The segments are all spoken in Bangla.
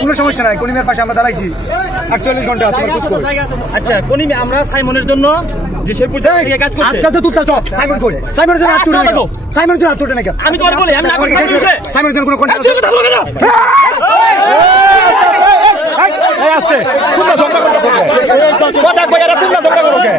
কোনো সমস্যা নাই, কনিমের পাশে আমরা দাঁড়াইছি 48 ঘন্টা। আচ্ছা কনিমে আমরা সাইমনের জন্য যে শেরপুর থেকে কাজ করছে আচ্ছা তুই চল সাইমন কই সাইমনের জন্য আত্মটা নাকি সাইমনের জন্য আত্মটা নাকি আমি তো বলি আমি না করি সাইমনের জন্য কোনো কন্ট্রাক্ট আছে এই আসছে তোমরা ঝগড়া করতে হবে কথা কই আর তোমরা ঝগড়া করো কে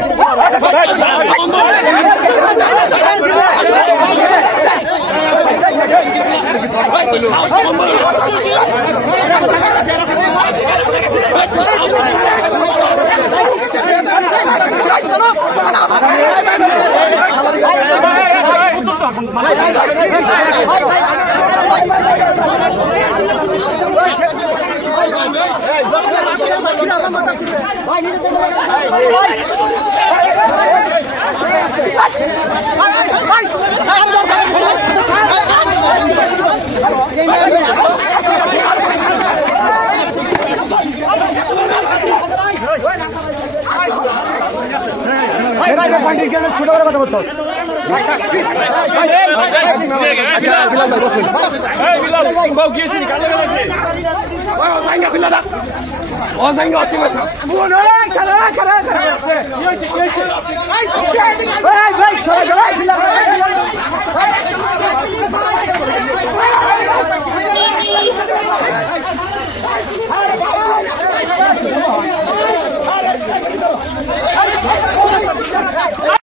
ছোট করে কথা বলছো ভাই